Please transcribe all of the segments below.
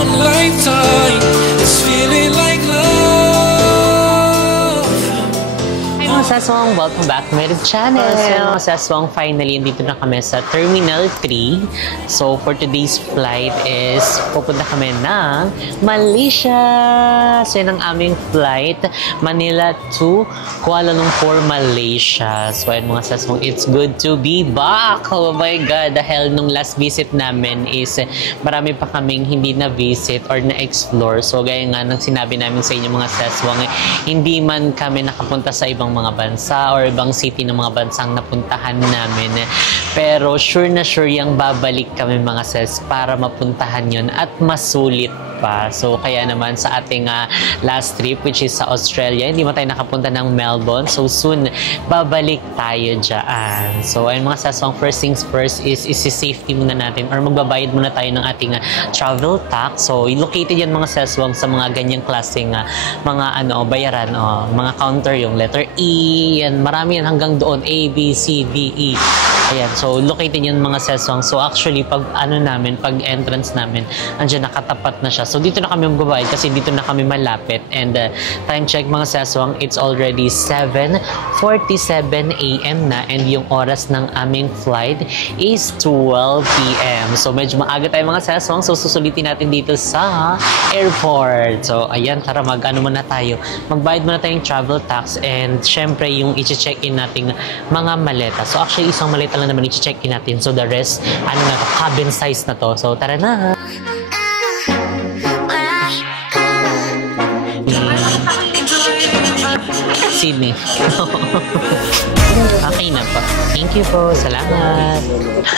one lifetime. It's feeling like love. Mga saswang, welcome back to my YouTube channel. So, mga saswang, finally, dito na kami sa Terminal 3. So, for today's flight is pupunta kami ng Malaysia. So, yan ang aming flight. Manila to Kuala Lumpur, Malaysia. So, yan mga saswang, it's good to be back. Oh my God. Dahil nung last visit namin is marami pa kaming hindi na-visit or na-explore. So, gaya nga nang sinabi namin sa inyo mga saswang, hindi man kami nakapunta sa ibang mga bansa or ibang city ng mga bansang napuntahan namin. Pero sure na sure yung babalik kami mga ses para mapuntahan yun at masulit pa. So kaya naman sa ating last trip which is sa Australia, hindi mo tayo nakapunta ng Melbourne. So soon, babalik tayo dyan. So ayun mga saswang, first things first is isi-safety muna natin or magbabayad muna tayo ng ating travel tax. So located yan mga saswang sa mga ganyang klaseng mga bayaran. Mga counter yung letter E, yan, marami yan hanggang doon, A, B, C, D, E. Ayan, so located yan mga seswang. So actually, pag pag entrance namin, andyan nakatapat na siya. So dito na kami magbabayad kasi dito na kami malapit. And time check mga seswang, it's already 7:47 AM na and yung oras ng aming flight is 12 PM. So medyo maaga tayo mga seswang. So susulitin natin dito sa airport. So ayan, tara muna tayo. Magbayad muna tayong travel tax and syempre yung i-check-in nating mga maleta. So actually, isang maleta lang naman i-check-in natin. So the rest, cabin size na to. So tara na! Sydney. Okay na pa. Thank you po. Salamat.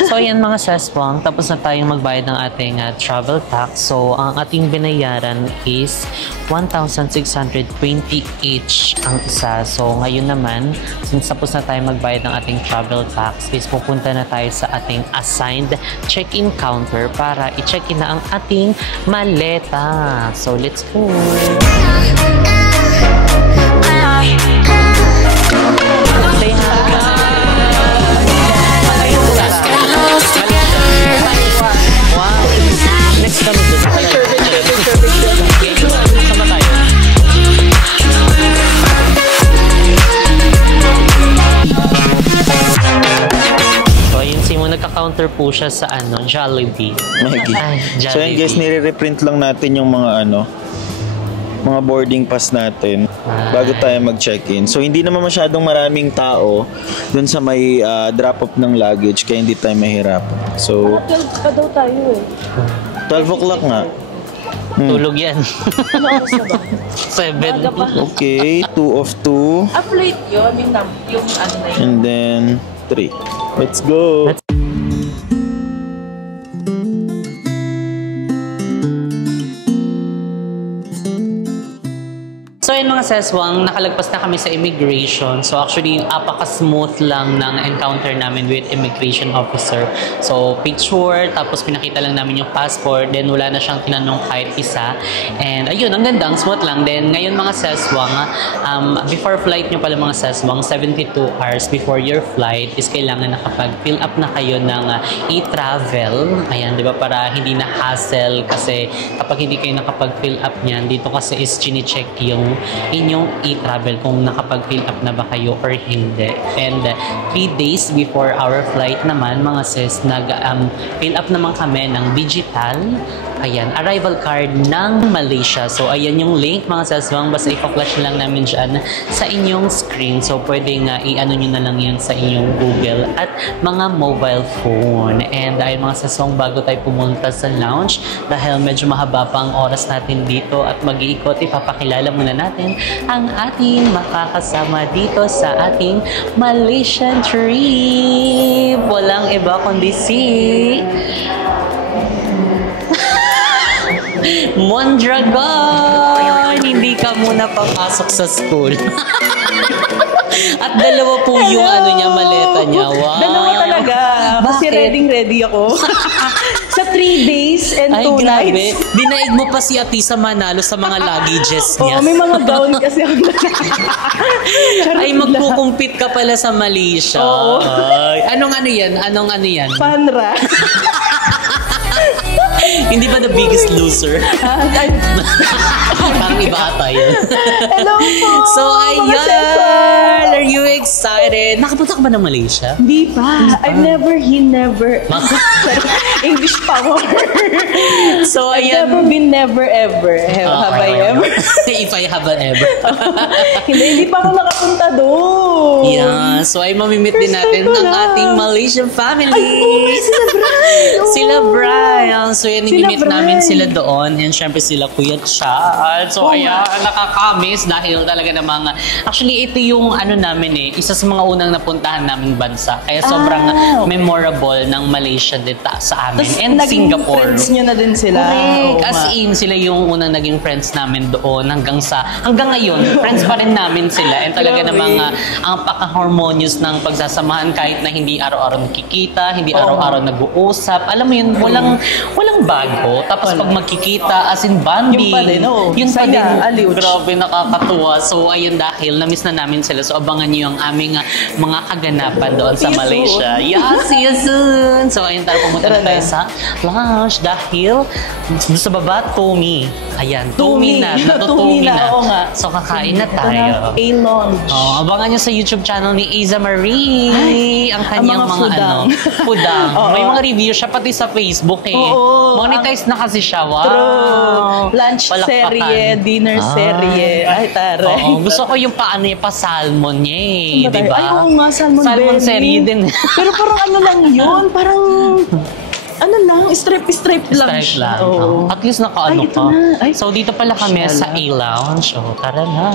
So, ayan mga saswang. Tapos na tayong magbayad ng ating travel tax. So, ang ating binayaran is 1,620 each ang isa. So, ngayon naman, since tapos na tayong magbayad ng ating travel tax, is pupunta na tayo sa ating assigned check-in counter para i-check-in na ang ating maleta. So, let's go! Say hi! Wow! Next kami doon. Sama tayo. So, ayun nagka-counter po siya sa Jollibee. Jollibee. So yan guys, nire-reprint lang natin yung mga mga boarding pass natin bago tayo mag-check-in. So hindi naman masyadong maraming tao dun sa may drop-off ng luggage kaya hindi tayo mahirapan. So 12 pa daw tayo 12 o'clock nga. Tulog yan. Ano oras na ba? 7. Okay, 2 of 2. Upload yun, yung na yun. And then 3. Let's go! So yun mga seswang, nakalagpas na kami sa immigration. So actually, apaka-smooth lang ng encounter namin with immigration officer. So picture, tapos pinakita lang namin yung passport, then wala na siyang tinanong kahit isa. And ayun, ang ganda, ang smooth lang. Then ngayon mga seswang, before flight nyo pala mga seswang, 72 hours before your flight is kailangan nakapag-fill up na kayo ng e-travel. Ayan, di ba? Para hindi na hassle kasi kapag hindi kayo nakapag-fill up niyan, dito kasi is chine-check yung inyong e-travel kung nakapag-fill up na ba kayo or hindi. And 3 days before our flight naman, mga sis, nag-fill up naman kami ng digital, arrival card ng Malaysia. So, ayan yung link, mga saswang. Basta ipa-flash lang namin dyan sa inyong screen. So, pwedeng i-ano nyo na lang yan sa inyong Google at mga mobile phone. And ayun mga saswang, bago tayo pumunta sa lounge, dahil medyo mahaba pa ang oras natin dito at mag-iikot, ipapakilala muna natin ang ating makakasama dito sa ating Malaysian trip. Walang iba kundi si Mondragon! Hindi ka muna papasok sa school. At dalawa po yung maleta niya. Wow! Dalawa talaga. Kasi ready ako. Sa 3 days and 2 nights. Dinaig mo pa si Atisa Manalo sa mga luggages niya. Oo, may mga gown kasi ako. Ay, magkukumpit ka pala sa Malaysia. Oo. Ay, anong ano yan? Panra. Hindi ba The Biggest Loser? Parang iba ata yun. Hello po! So, mga ayan! sesong! Are you excited? Nakapunta ka ba ng Malaysia? Hindi pa. I've never, English power. So, I've ayan. never been never ever. Have I ever? If I haven't ever. Hindi pa ako nakapunta doon. Yeah, so ay mamimit din First natin time ko ang lang. ating Malaysian family. Ay, sila Brian. Sila Brian. So yan, Sila imimit namin Brian. sila doon. And syempre sila Kuya Chad. So ayan, nakakamiss dahil talaga namang, actually ito yung ano namin isa sa mga unang napuntahan namin bansa. Kaya sobrang memorable ng Malaysia dito sa amin. Tas And naging Singapore. friends nyo na din sila. Correct. Oo, As ma. in, sila yung unang naging friends namin doon hanggang ngayon. Friends pa rin namin sila. And talaga Grabe. namang ang paka-harmonious ng pagsasamahan kahit na hindi araw-araw nakikita, hindi araw-araw nag-uusap. Alam mo yun, walang bago. Tapos pag magkikita, as in bonding. Yun pa din, oo. Yun pa Saya, din. aliw. Grabe, nakakatuwa. So, ayun dahil na-miss na namin sila. So, abangan nyo yung aming mga kaganapan doon sa See you Malaysia. Yeah, see you soon! So, ayun tayo pumunta na tayo sa lunch dahil doon sa baba, Tommy. Ayan, Tommy na. Tommy na, oo nga. So, kakain na tayo. A-launch. Oh, abangan nyo sa YouTube channel ni Iza Marie. Ang kanyang ang mga mga foodang. foodang. Oo. May mga review siya pati sa Facebook Oo. Monetize na kasi siya. Wow. True. Lunch Palakpakan. serye, dinner serye. Ay, taray. Oo, gusto ko yung pa-salmon niya Ano ba tayo? diba? Ay, oo nga, salmon belly. serye din. Pero parang ano lang yun, parang ano lang, stripe lang Stripe siya. lang. Oo. At least nakaano Ay, ito ka. na. Ay, So, dito pala kami siya sa lang. A-Lounge. Oh, tara na.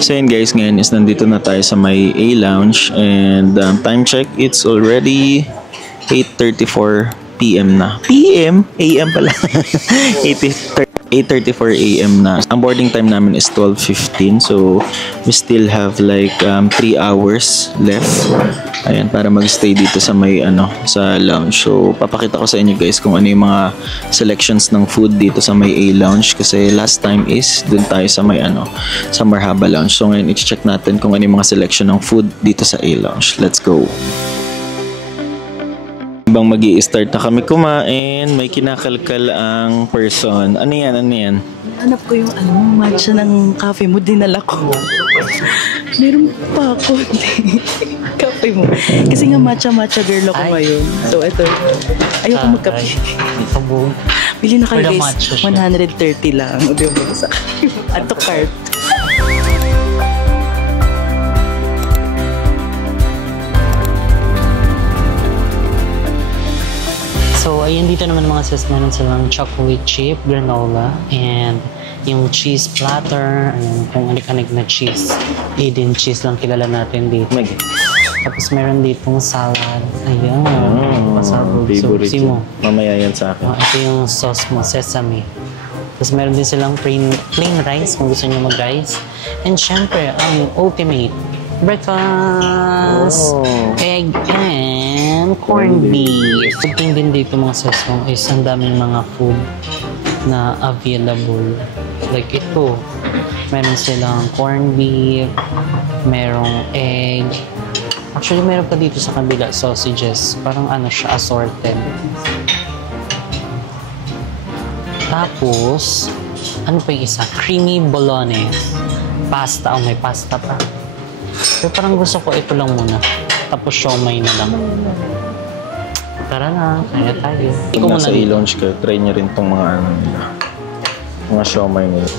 So yun guys, ngayon is nandito na tayo sa may A-Lounge and time check, it's already 8:34 PM na. PM? AM pala. 8:34 AM na. Ang boarding time namin is 12:15, so we still have like 3 hours left. Ayan, para magstay dito sa may sa lounge. So papakita ko sa inyo guys kung ano yung mga selections ng food dito sa may A-Lounge kasi last time is dun tayo sa may sa Marhaba Lounge. So ngayon i-check natin kung ano yung mga selection ng food dito sa A-Lounge. Let's go. Habang magi-start na kami kumain, may kinakalkal ang person. Ano yan? Ano yan? Hanap ko yung matcha ng cafe mo, dinala ko. Meron pa ako. Cafe mo. Kasi nga matcha girl ako ngayon. So ito. Ayoko magkape. Ito Bili na kayo Wala guys. matcha siya. 130 lang. O diba? Add to cart. So, ayun dito naman mga sis, meron silang chocolate chip, granola, and yung cheese platter, kung ano-kanig na cheese. Eden cheese lang kilala natin dito. Tapos meron ditong salad. Ayan. Pasabog. Favorite So, mo. Mamaya yan sa akin. Ito yung sauce mo, sesame. Tapos meron din silang plain rice kung gusto nyo mag-rice. And syempre, ang ultimate breakfast, egg and corned beef. Food king din dito mga sesong is ang daming mga food na available. Like ito, meron silang corned beef, merong egg. Actually, meron pa dito sa kabila sausages. Parang siya, assorted. Tapos, ano pa yung isa? Creamy bolognese. Pasta. May pasta pa. Pero parang gusto ko ito lang muna. Tapos siomay na lang. Tara na, kaya tayo. Kung nasa A-Lounge ka, try nyo rin tong mga mga siomay nila.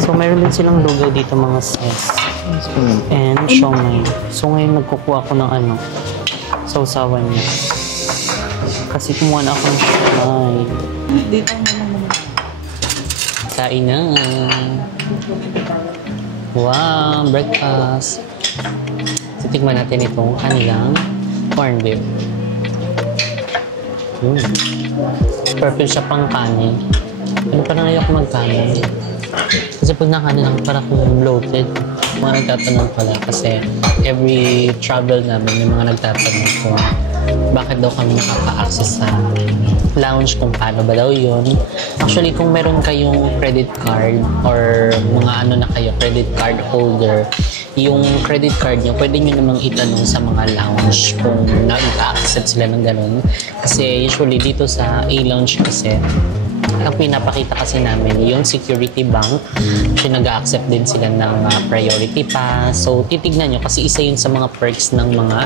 So, meron din silang lugaw dito mga sis. And siomay. So, ngayon nagkukuha ko ng sausawan niya. Kasi kumuha na ako ng siomay. Kain na. Wow, breakfast. Titikman natin itong kanilang corned beef. Perfect siya pang kanin. Pero parang ayoko magkanin. Kasi pag nakanin lang, parang bloated. Mga nagtatanong pala kasi every travel namin may mga nagtatanong kung bakit daw kami nakaka-access sa lounge, kung paano ba daw yun. Actually, kung meron kayong credit card or mga ano na kayo, credit card holder, yung credit card nyo, pwede nyo namang itanong sa mga lounge kung nag-accept sila ng ganun. Kasi usually dito sa A-Lounge kasi, ang pinapakita kasi namin yung security bank, nag-accept din sila ng priority pass. So, titignan nyo kasi isa yun sa mga perks ng mga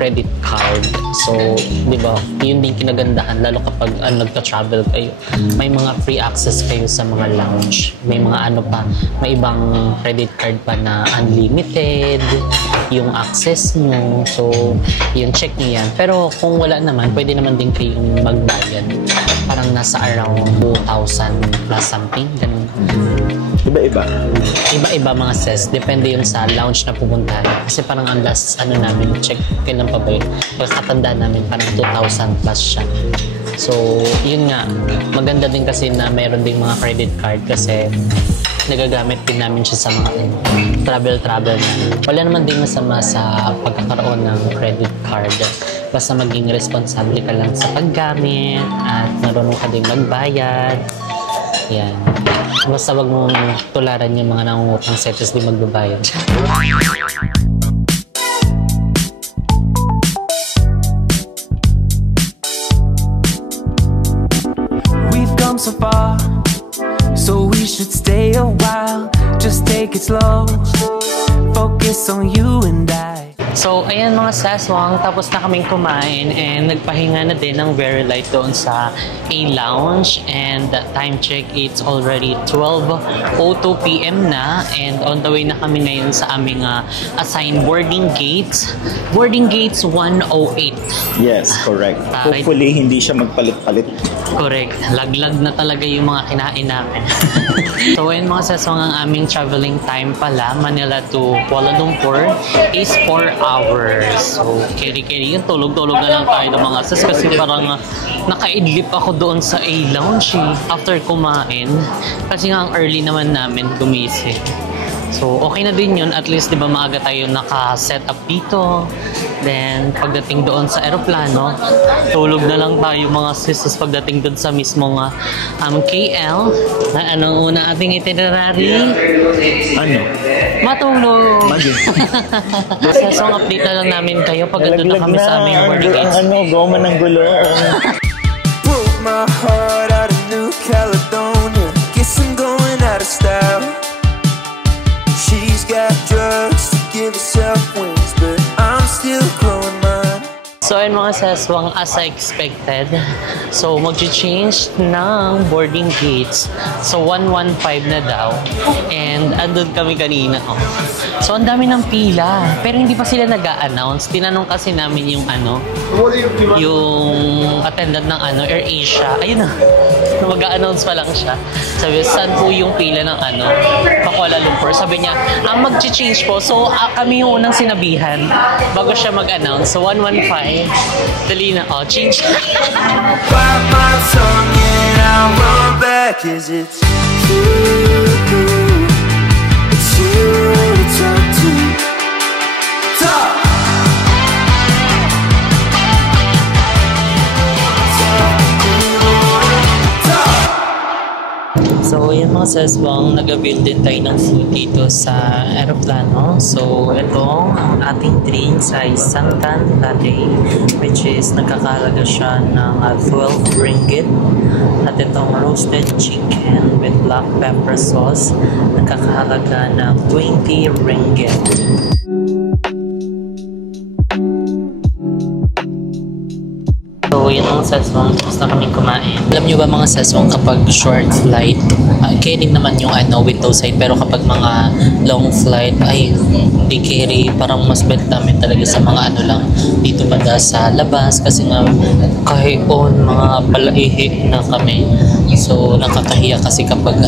credit card. So, di ba, yun din kinagandahan lalo kapag nagka-travel kayo. May mga free access kayo sa mga lounge. May mga ano pa, may ibang credit card pa na unlimited, yung access nyo. So, yun, check nyo yan. Pero kung wala naman, pwede naman din kayong magbayad. Parang nasa around 2,000 plus something, ganun. Iba-iba? Iba-iba mga ses. Depende yun sa lounge na pupuntahan. Kasi parang ang last, namin, check, kailan pa ba yun? Pagkatanda namin, parang 2,000 plus siya. So, yun nga. Maganda din kasi na mayroon din mga credit card kasi nagagamit din namin siya sa mga travel na. Wala naman din masama sa pagkakaroon ng credit card. Basta maging responsable ka lang sa paggamit at marunong ka din magbayad. Yan. Basta wag mong tularan yung mga nangungutang setes di magbabayad. We've come so far, so we should stay a while. Just take it slow, focus on you and I. So, ayan mga saswang, tapos na kaming kumain and nagpahinga na din ng very light doon sa A-Lounge and time check, it's already 12:02 PM na and on the way na kami ngayon sa aming assigned boarding gates. Boarding gates 108. Yes, correct. Hopefully, hindi siya magpalit-palit. Correct. Laglag na talaga yung mga kinain namin. So, ayun mga saswang, ang aming traveling time pala, Manila to Kuala Lumpur is 4 hours. So, keri-keri yun. Tulog-tulog na lang tayo ng mga sas kasi parang nakaidlip ako doon sa A-Lounge after kumain. Kasi nga ang early naman namin gumising. So, okay na din yun. At least, di ba, maaga tayo naka-set up dito. Then, pagdating doon sa aeroplano, tulog na lang tayo mga sisters pagdating doon sa mismong KL. Anong una ating itinerary? Ano? Matulog! Sa song update na lang namin kayo pag doon na kami sa aming boarding gates. Goma ng gulong. Broke my heart out of New Caledonia. Guess I'm going out of style. She's got drugs to give herself wings, but I'm still growing mine. So, ayun mga saswang, as I expected. So, mag-change ng boarding gates. So, 115 na daw. And, andun kami kanina. Oh. So, ang dami ng pila. Pero hindi pa sila nag-a-announce. Tinanong kasi namin yung yung attendant ng AirAsia. Ayun na. Mag-a-announce pa lang siya. Sabi, saan po yung pila ng pa Kuala Lumpur? Sabi niya, mag-change po. So, kami yung unang sinabihan bago siya mag-announce. So, 115. Dali na. Oh, change. Bite my tongue and I run back. Is it you? It's you to talk to. Talk. So, yun mga saswang, nag-avail din tayo ng food dito sa aeroplano. So, ito, ang ating drinks ay Santan Latte, which is nagkakalaga siya ng 12 ringgit. At itong roasted chicken with black pepper sauce, nagkakalaga ng 20 ringgit. So, yun mga saswang, tapos na kami kumain. Alam nyo ba mga saswang, kapag short flight, carry naman yung window side, pero kapag mga long flight, ay hindi carry. Parang mas bet namin talaga sa mga lang, dito banda sa labas, kasi nga kahit mga palaihi na kami. So, nakakahiya kasi kapag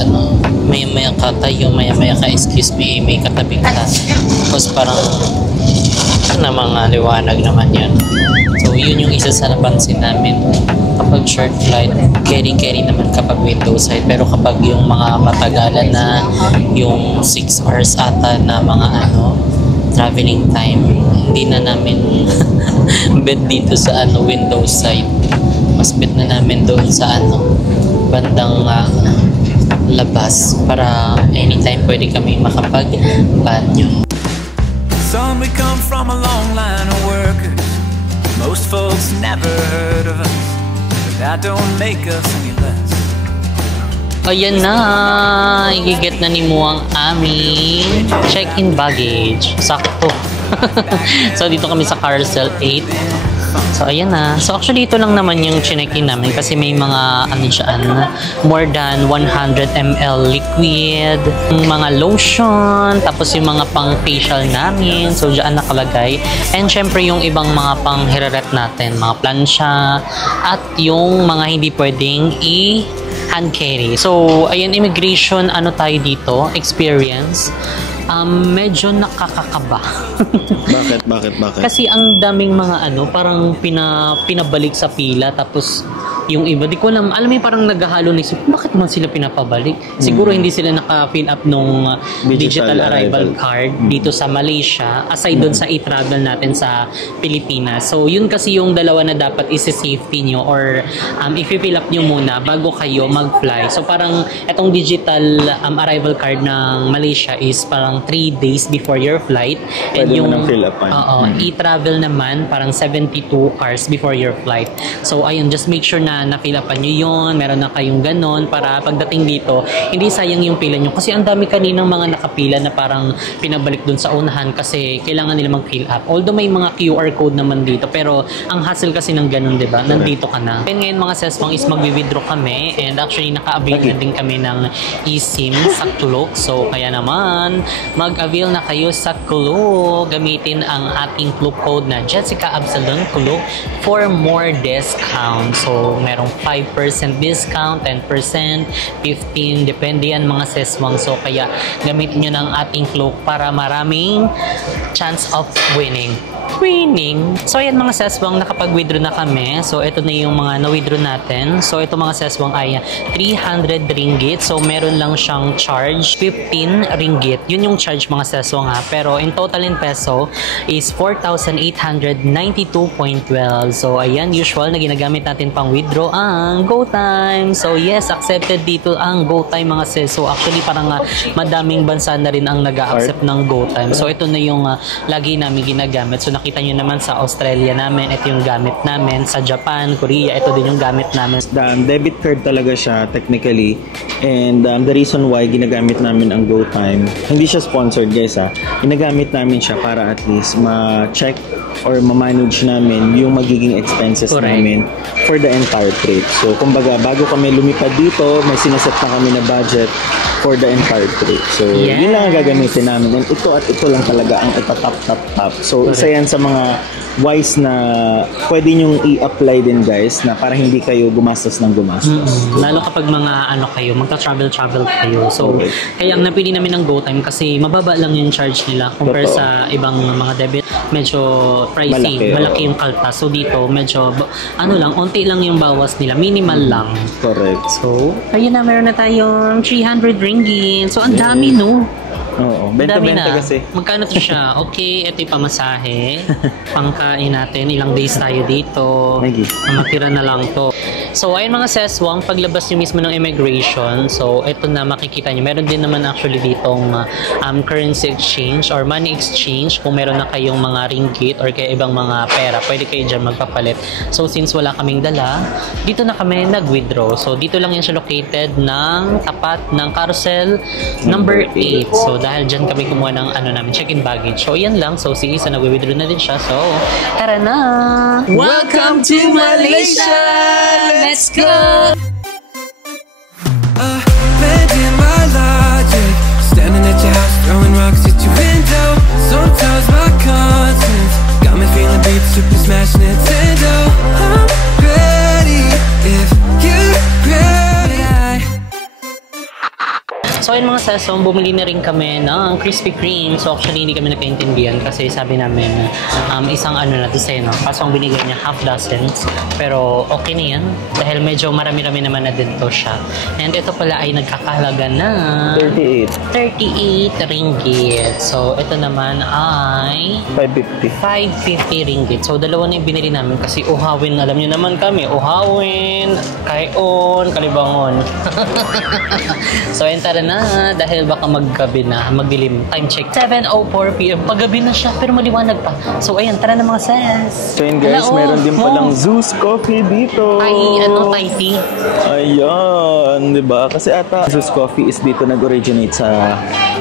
maya-maya ka tayo, maya-maya ka, excuse me, may katabi ka. Tapos parang mga liwanag naman yan. So, So, yun yung isa sa napansin namin. Kapag short flight, carry naman kapag window side. Pero kapag yung mga matagalan na, yung 6 hours ata na mga traveling time, hindi na namin bed dito sa window side. Mas bed na namin doon sa bandang labas para anytime pwede kami makapag-banyo. Son, we come from a long line of workers. Most folks never heard of us, but that don't make us any less. Ayan na, igiget na ni Mo ang aming check-in baggage. Sakto. So, dito kami sa carousel 8. So, ayan na. So, actually, ito lang naman yung chinekin namin kasi may mga, more than 100 ml liquid, mga lotion, tapos yung mga pang-facial namin. So, dyan nakalagay. And, syempre, yung ibang mga pang-hireret natin, mga plansya, at yung mga hindi pwedeng hand carry. So, ayan, immigration, tayo dito, experience. Medyo nakakakaba. Bakit? Kasi ang daming mga parang pinabalik sa pila, tapos yung iba, di ko alam mo parang naghahalo na isip, bakit man sila pinapabalik? Siguro hindi sila naka-fill up nung digital arrival card dito sa Malaysia, aside doon sa e-travel natin sa Pilipinas. So, yun kasi yung dalawa na dapat isi-safety nyo or i-fill up nyo muna bago kayo mag-fly. So, parang itong digital arrival card ng Malaysia is parang 3 days before your flight. And yung e-travel naman, parang 72 hours before your flight. So, ayun, just make sure na na-fill upan nyo yun, meron na kayong ganon para pagdating dito, hindi sayang yung pila nyo. Kasi ang dami kaninang mga nakapila na parang pinabalik dun sa unahan kasi kailangan nila mag-fill up. Although may mga QR code naman dito, pero ang hassle kasi ng ganon, diba? Nandito ka na. And ngayon mga seswang is mag-withdraw kami and actually naka-avail na din kami ng eSIM sa Klook. So, kaya naman, mag-avail na kayo sa Klook. Gamitin ang ating Klook code na Jessica Absalon Klook for more discount. So, merong 5% discount, 10%, 15%, depende yan mga seswang. So, kaya gamitin nyo ng ating Klook para maraming chance of winning. So, ayan mga seswang, nakapag-withdraw na kami. So, ito na yung mga na-withdraw natin. So, ito mga seswang ay 300 ringgit. So, meron lang siyang charge 15 ringgit. Yun yung charge mga seswang ha. Pero, in total in peso is 4,892.12. So, ayan, usual na ginagamit natin pang withdraw ang GoTime. So, yes, accepted dito ang GoTime mga ses. So, actually, parang madaming bansa na rin ang nag-accept ng GoTime. So, ito na yung lagi namin ginagamit. So, nakita nyo naman sa Australia namin, ito yung gamit namin. Sa Japan, Korea, ito din yung gamit namin. Debit card talaga siya, technically. And the reason why ginagamit namin ang GoTime, hindi siya sponsored guys ha. Ginagamit namin siya para at least ma-check or ma-manage namin yung magiging expenses namin for the entire trip. So, kumbaga, bago kami lumipad dito, may sinaset na kami na budget for the entire trip. So, yun lang ang gagamitin namin. And ito lang talaga ang top. So, isa yan sa mga wise na pwede nyong i-apply din guys na para hindi kayo gumastos ng gumastos. Lalo kapag mga kayo, magta-travel kayo. So, kaya ang napili namin ng GoTime kasi mababa lang yung charge nila compare sa ibang mga debit. Medyo pricey, malaki yung kaltas. So, dito, medyo, onti lang yung bawas nila. Minimal lang. Correct. So, ayun na, meron na tayong 300 ringgit. So, ang dami, no? Oo, benta kasi. Magkano to siya? Okay, ito yung pamasahe. Pangkain natin. Ilang days tayo dito. Matira na lang to. So, ayun mga seswang, paglabas nyo mismo ng immigration, so, ito na makikita nyo. Meron din naman actually ditong currency exchange or money exchange. Kung meron na kayong mga ringgit or kaya ibang mga pera, pwede kayo dyan magpapalit. So, since wala kaming dala, dito na kami nag-withdraw. So, dito lang yan siya located ng tapat ng carousel number 8. So, dahil dyan kami kumuha ng namin, check-in baggage. So, yan lang. So, si Isa nag-withdraw na din siya. So, tara na! Welcome to Malaysia! Let's go! Land in my logic, standing at your house, throwing rocks at your window. Sometimes my conscience got me feeling beat, super smash Nintendo. I'm ready if you're ready. So ayun mga sesong, bumili na rin kami ng Krispy Kreme. So actually hindi kami nagkaintindihan kasi sabi namin isang ano na dosen, no? Kaso ang binigay niya half dozen. Pero okay na yan dahil medyo marami-rami naman na din to siya. And ito pala ay nagkakahalaga na 38 ringgit. So ito naman ay 550 ringgit. So dalawa na yung binili namin kasi uhawin, alam niyo naman kami, uhawin, kayon, kalibangon. So ayun, tara na dahil baka maggabi na, magdilim. Time check 7:04 PM. Paggabi na siya pero maliwanag pa. So ayun, tara na mga sis. So yun guys, meron din palang Zeus Coffee dito. Ay, ano, Thai tea? Ayan, di ba? Kasi ata Zeus Coffee is dito nag-originate sa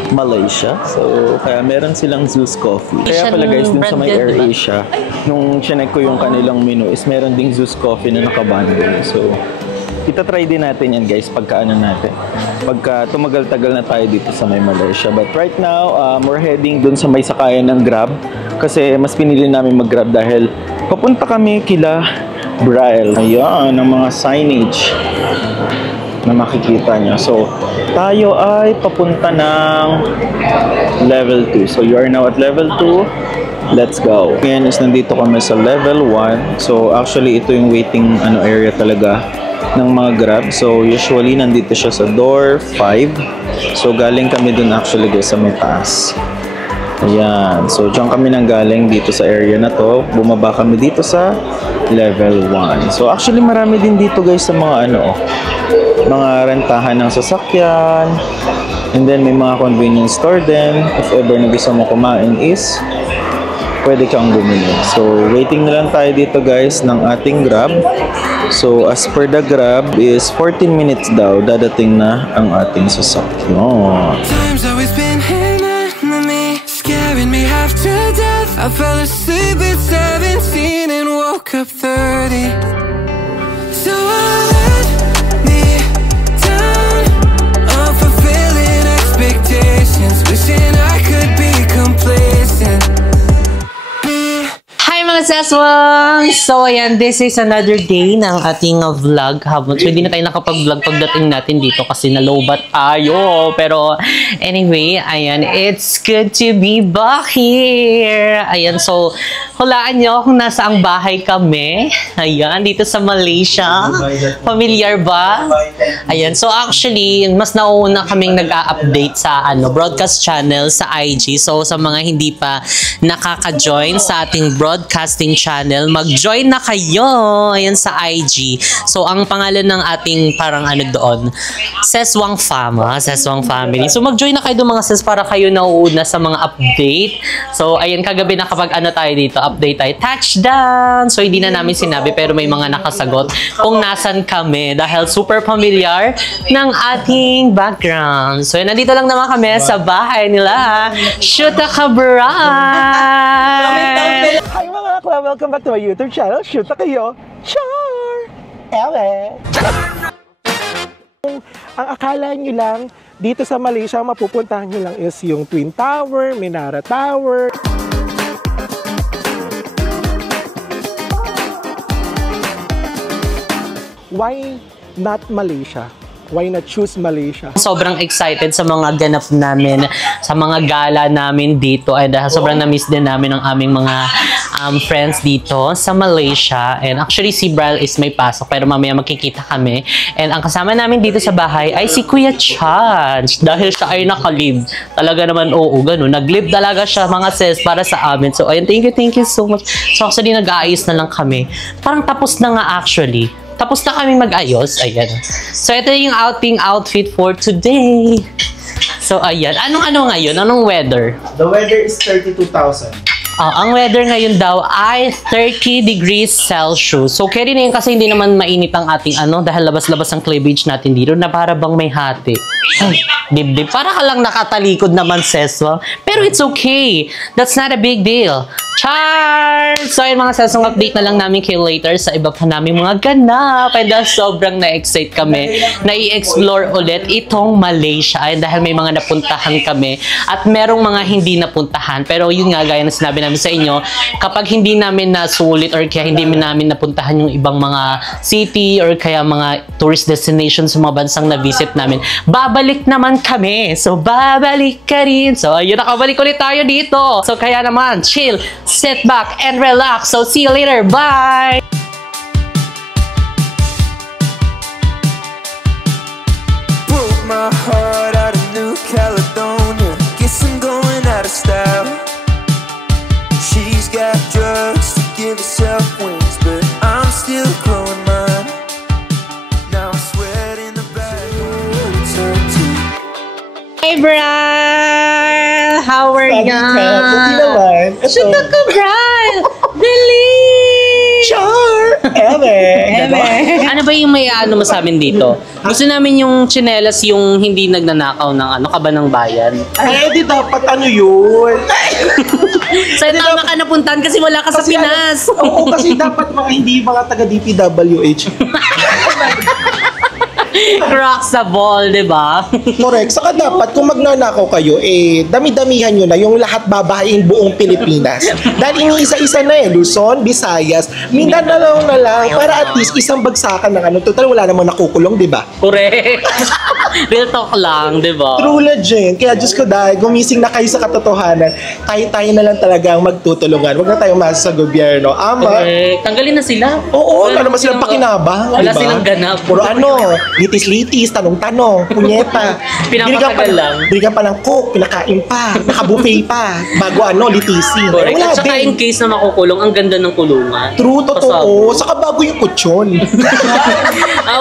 Malaysia. So kaya meron silang Zeus Coffee. Kaya pala guys, dun sa may AirAsia, nung chinek ko yung kanilang menu is meron ding Zeus Coffee na nakabundle. So itatry din natin yan guys pagka ano natin. Pagka tumagal-tagal na tayo dito sa may Malaysia. But right now, we're heading dun sa may sakayan ng Grab. Kasi mas pinili namin mag-Grab dahil papunta kami kila Braille. Ayan, ang mga signage na makikita nyo. So, tayo ay papunta ng level 2. So, you are now at level 2. Let's go. Ngayon is nandito kami sa level 1. So, actually, ito yung waiting area talaga ng mga Grab. So, usually, nandito siya sa door 5. So, galing kami dun actually guys sa may taas. Ayan. So, dyan kami nang galing dito sa area na to. Bumaba kami dito sa level 1. So, actually, marami din dito guys sa mga mga rentahan ng sasakyan. And then, may mga convenience store din. If ever na gusto mo kumain is pwede kang bumili. So, waiting na lang tayo dito guys ng ating Grab. So, as per the Grab is 14 minutes daw dadating na ang ating sasakyan. Times I was been me, scaring me half to death. I fell asleep at 17 and woke up 30. So I let me down. I'm fulfilling expectations, wishing I could be complacent. Hi mga seswang! So ayan, this is another day ng ating vlog. So hindi na tayo nakapag-vlog pagdating natin dito kasi nalobat tayo. Pero anyway, ayan, it's good to be back here. Ayan, so hulaan nyo kung nasa ang bahay kami. Ayan, dito sa Malaysia. Familiar ba? Ayan, so actually, mas nauna kaming nag-a-update sa broadcast channel sa IG. So sa mga hindi pa nakaka-join sa ating broadcasting channel, mag-join na kayo. Ayan sa IG. So ang pangalan ng ating parang doon, Seswang Fama, Seswang Family. So mag-join na kayo doon mga sis para kayo nauuna sa mga update. So ayun, kagabi na kapag tayo dito, update tayo, touchdown. So hindi na namin sinabi pero may mga nakasagot kung nasan kami dahil super familiar ng ating background. So yun, nandito lang naman kami sa bahay nila. Shoota Kabray! Hi mga akla! Welcome back to my YouTube channel. Shoota kayo! Sure! Ewe! Ang akala nyo lang, dito sa Malaysia, mapupuntahan nyo lang is yung Twin Tower, Menara Tower. Why not Malaysia? Why not choose Malaysia? Sobrang excited sa mga ganap namin, sa mga gala namin dito. Ay dahil sobrang na-miss din namin ang aming mga friends dito sa Malaysia. And actually si Braille is may pasok pero mamaya magkikita kami. And ang kasama namin dito sa bahay ay si Kuya Chance. Dahil siya ay nakalib. Talaga naman ganun. Naglib talaga siya mga sis para sa amin. So ayun, thank you so much. So actually nag-aayos na lang kami. Parang tapos na nga actually. Tapos na kami mag-ayos. Ayan. So, ito yung outfit for today. So, ayan. Anong ngayon? Anong weather? The weather is 32,000. Ang weather ngayon daw ay 30 degrees Celsius. So, carry na yun kasi hindi naman mainit ang ating dahil labas-labas ang cleavage natin dito na para bang may hati. Ay, dibdib. Para ka lang nakatalikod naman, Seswa. Pero it's okay. That's not a big deal. Char! So ayun mga sasong update na lang namin kayo later sa iba pa namin mga ganap. And sobrang na-excite kami na i-explore ulit itong Malaysia. Ay, dahil may mga napuntahan kami at merong mga hindi napuntahan. Pero yun nga, gaya na sinabi namin sa inyo, kapag hindi namin nasulit or kaya hindi namin napuntahan yung ibang mga city or kaya mga tourist destinations sa mga bansang na-visit namin, babalik naman kami. So babalik ka rin. So ayun, nakabalik ulit tayo dito. So kaya naman, chill, sit back and relax. So see you later. Bye! Broke my heart out of New Caledonia. Guess I'm going out of style. She's got drugs to give herself wings, but I'm still growing mine. Now I sweat in the back. It's her too. Hey, Brian! How are you? Buti naman. Shut ka, Brian! Dali! Char! Eme! Ano ba yung may ano mo sa amin dito? Gusto namin yung tsinelas yung hindi nagnanakaw ng ano, kaba ng bayan. Ay, di dapat ano yun? So, tama ka napuntahan kasi wala ka sa Pinas. Oo, kasi dapat mga hindi mga taga-DPWH. Rocks sa ball, di ba? Correct. Saka dapat, kung magnanakaw kayo, dami-damihan nyo na yung lahat babahain buong Pilipinas. Dahil iniisa-isa na Luzon, Visayas, Mindanao na lang, para at least isang bagsakan ng ano. Total, wala namang nakukulong, di ba? Correct. Real talk lang, di ba? True legend. Kaya Diyos ko dahil, gumising na kayo sa katotohanan, tayo na lang talagang magtutulungan. Huwag na tayong masa sa gobyerno. Ama. Correct. Tanggalin na sila. Oo, wala naman silang pakinabang. Wala diba? silang ganap. Puro ano, litis-litis, tanong-tanong, punyeta. Pinapatagal lang. Binigyan pa ng coke, pinakain pa, naka-buffet pa, bago ano, litisin. Correct. Wala At saka din. in case na makukulong, ang ganda ng kulungan. True, totoo. Saka bago yung kutsyon.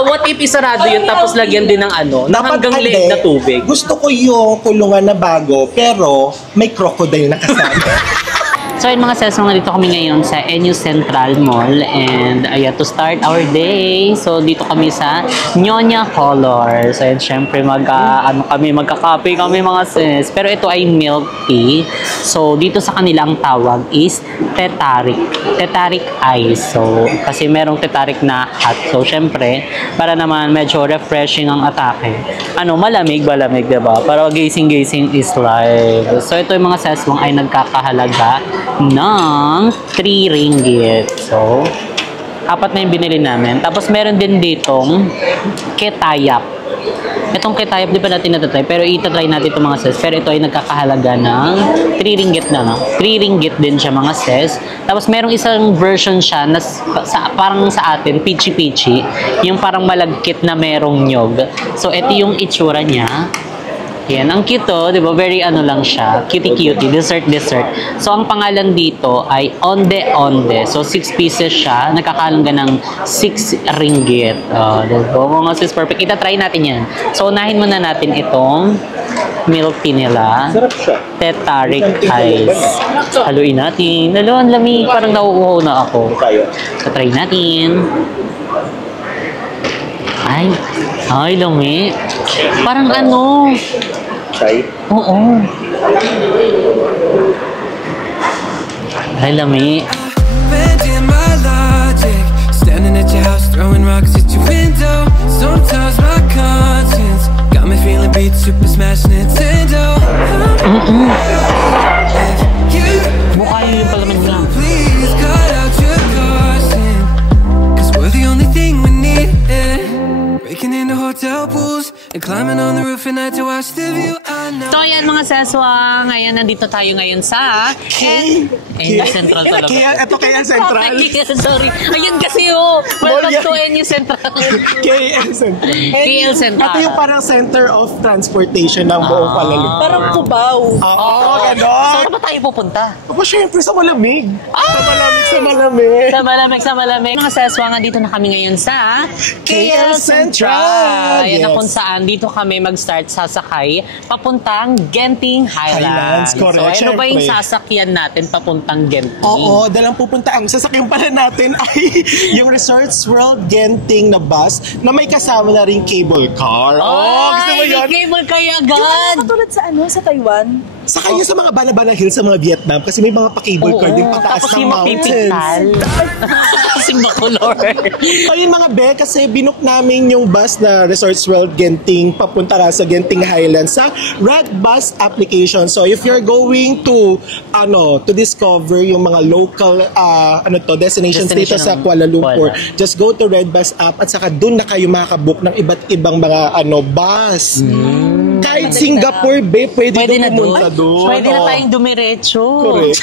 What if isarado yun tapos lagyan din ng ano, ng hanggang hindi. leeg na tubig? Gusto ko yung kulungan na bago, pero may crocodile na kasama. So ayun mga sesong, nandito kami ngayon sa NU Central Mall and ayan, to start our day. So dito kami sa Nyonya Colors. And syempre magkakape kami mga sis. Pero ito ay milk tea. So dito sa kanila ang tawag is Tetarik. Tetarik ice. So kasi merong Tetarik na hot. So syempre, para naman medyo refreshing ang atake. Ano, malamig, diba? Para gising is live. So ito yung mga sesong ay nagkakahalaga ng 3 ringgit. So, apat na yung binili namin. Tapos, meron din ditong ketayap. Itong ketayap, di pa natin natatry. Pero, itatry natin itong mga ses. Pero, ito ay nagkakahalaga ng 3 ringgit na, no? 3 ringgit din siya, mga ses. Tapos, merong isang version siya na parang sa atin, peachy-peachy. Yung parang malagkit na merong nyog. So, ito yung itsura niya. Yan, ang cute to, di ba? Very ano lang siya, cutie-cutie, dessert. So, ang pangalan dito ay Onde Onde. So, 6 pieces siya, nakakahalaga ng 6 ringgit. Di ba? Mga sis, perfect. Ita-try natin yan. So, unahin muna natin itong milk tea nila. Sarap siya. Tetarik ice. Haluin natin. Lalo, ang lamig. Parang nauuhaw na ako. So, try natin. Ay, lumi. Parang ano. Chai? Oo. Ay, lami. Bending my logic, standing at your house, throwing rocks at your window. Sometimes my conscience got me feeling beat, Super Smash Nintendo. Mukha yun yung palaman lang. Please cut out your caution, 'cause we're the only thing we need. Breaking into hotel pools and climbing on the roof at night to watch the view. I know. So, ayan mga seswang. Ngayon, nandito tayo ngayon sa Central talaga. Ito kaya Central. Sorry. Ayun kasi welcome to NU Central. KL Central. KL Central. Ito yung parang center of transportation ng buong Kuala Lumpur. Parang Cubao. Oo, Saan gano'n. ba tayo pupunta? Opo, syempre sa malamig. Sa malamig. Sa malamig. Mga seswang, dito na kami ngayon sa KL Central. Ayan na Yes. kung saan dito kami mag-start sasakay papuntang Genting Highlands. Correct. So, ano ba yung Syempre. sasakyan natin papuntang Genting? Oo, dalang pupunta. Ang sasakyan pala natin ay yung Resorts World Genting na bus na may kasama na rin cable car. Oh, gusto mo Ay, yun? may cable kayo agad! Katulad sa sa Taiwan. Saka yun sa mga Bana-Bana Hills sa mga Vietnam kasi may mga pa-cable car din pataas tapos ng yung mountains. Kasi makulor. Ayun mga be, kasi binook namin yung bus na Resorts World Genting papunta ka sa Genting Highlands sa Red Bus application. So if you're going to discover yung mga local destinations dito sa Kuala Lumpur, just go to Red Bus app at saka doon na kayo makakabook ng iba't ibang mga bus. Kahit Singapore, be, pwede na pumunta doon. Pwede na tayong dumiretso. Correct.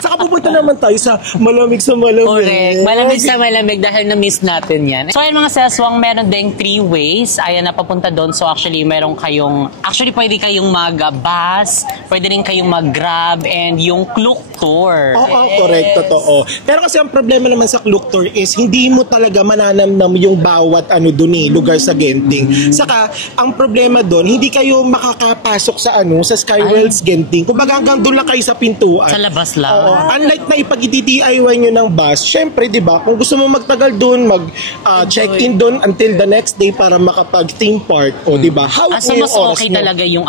Saka pupunta naman tayo sa malamig sa malamig. Correct. Malamig sa malamig dahil na-miss natin yan. So ayun mga seswang, meron ding 3 ways. Ayan, napapunta doon. So actually, pwede kayong mag-bus, pwede rin kayong mag-grab, and yung Klook Tour. Oo, correct. Totoo. Pero kasi ang problema naman sa Klook Tour is hindi mo talaga mananamnam yung bawat lugar sa Genting. Saka, ang problema doon, hindi kayo makakapasok sa Skyworlds Genting. Kumbaga hanggang doon lang kayo sa pintuan. Sa labas lang. Oo. Unlike na ipag-DIY nyo ng bus, syempre, di ba, kung gusto mo magtagal doon, check-in doon until the next day para makapag-theme park, o di ba? So mas okay talaga yung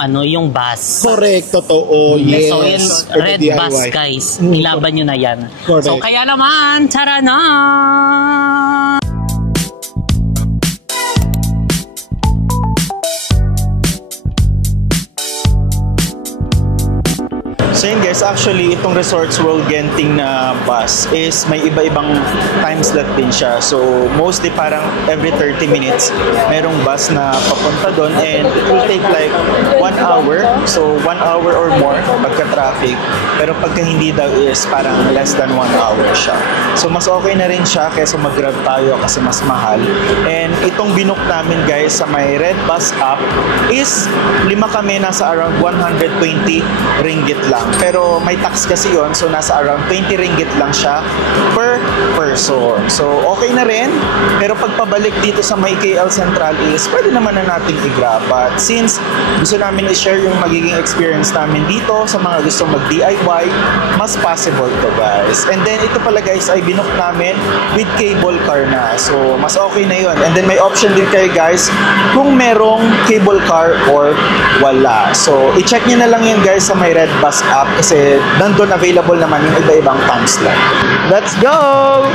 bus. Correct, totoo. Yes. So yun, Red Bus guys. Ilaban nyo na yan. Correct. So kaya naman, tara na! So yun guys, actually itong Resorts World Genting na bus is may iba-ibang time slot din siya. So mostly parang every 30 minutes merong bus na papunta doon, and it will take like 1 hour. So 1 hour or more pagka traffic. Pero pagka hindi daw is parang less than 1 hour siya. So mas okay na rin siya kaysa mag-grab tayo kasi mas mahal. And itong binook namin guys sa may Red Bus app is 5 kami, nasa around 120 ringgit lang. Pero may tax kasi yon, so nasa around 20 ringgit lang siya per person. So okay na rin, pero pagpabalik dito sa may KL Central is pwede naman na nating i-grab. But since gusto namin i-share yung magiging experience namin dito sa mga gustong mag-DIY, mas possible to guys. And then ito pala guys ay binook namin with cable car na. So mas okay na yon. And then may option din kayo guys kung merong cable car or wala. So i-check nyo na lang yun guys sa may Red Bus app kasi nandun available naman yung iba-ibang time slot. Let's go!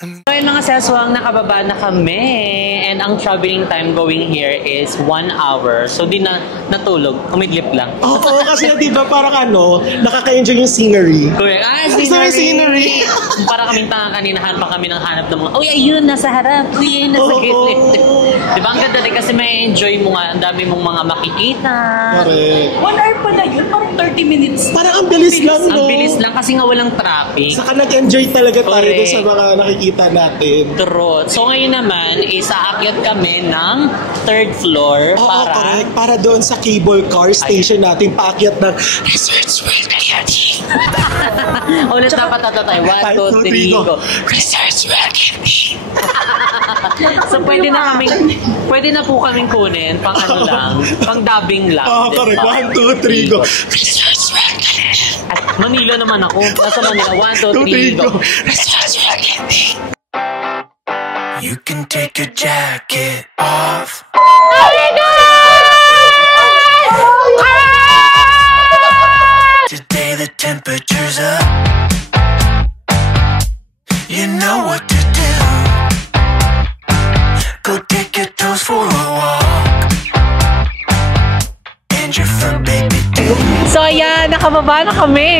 So yun mga seswang, nakababa na kami. And ang traveling time going here is 1 hour. So di na natulog, umidlip lang. Oo, kasi di ba parang nakaka-enjoy yung scenery. Correct. Scenery. Para kaming tanga kanina, hanap kami ng hanap ng mga, uy, ayun, nasa harap. Uy, ayun, nasa gilid. Di ba ang ganda din kasi may enjoy mo nga, ang dami mong mga makikita. Correct. 1 hour pa na yun, parang 30 minutes. Parang ang bilis lang, no? Ang bilis lang kasi nga walang traffic. Saka nag-enjoy talaga tayo Correct. sa mga nakikita natin. True. So ngayon naman, aakyat kami ng 3rd floor para... correct. Para doon sa cable car station natin, paakyat ng Resorts World Genting. Ulit dapat tayo. 1, 2, 3, go. Resorts World Genting. So pwede na po kaming kunin pang pang dubbing lang. Correct. 1, 2, 3, go. Resorts World Genting. At Manila naman ako. Nasa Manila. 1, 2, 3, go. Resorts World Genting. You can take your jacket off. Oh my God! Today the temperature's up. You know what to do. Go take your toes for a walk. And your fur baby too. So ayan, nakababa na kami.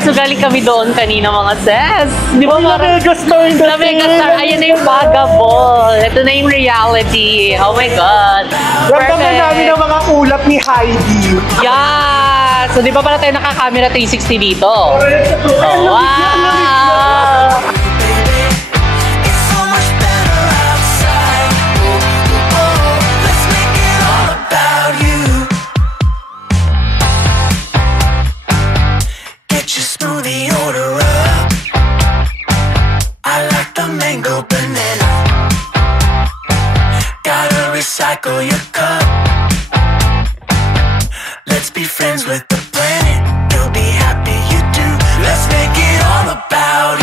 So galing kami doon kanina mga ses. Di ba mga Megastar? Ayan na yung Vagabond. Ito na yung reality. Oh my God. Ramdaman namin ang mga ulap ni Heidi. Yeah. So di ba pala tayo naka-camera 360 dito? Oh, wow. It's so much better outside. Let's make it all about you. Get your smoothie order up. I like the mango banana. Gotta recycle your cup. Let's be friends with the planet. You'll be happy you do. Let's make it all about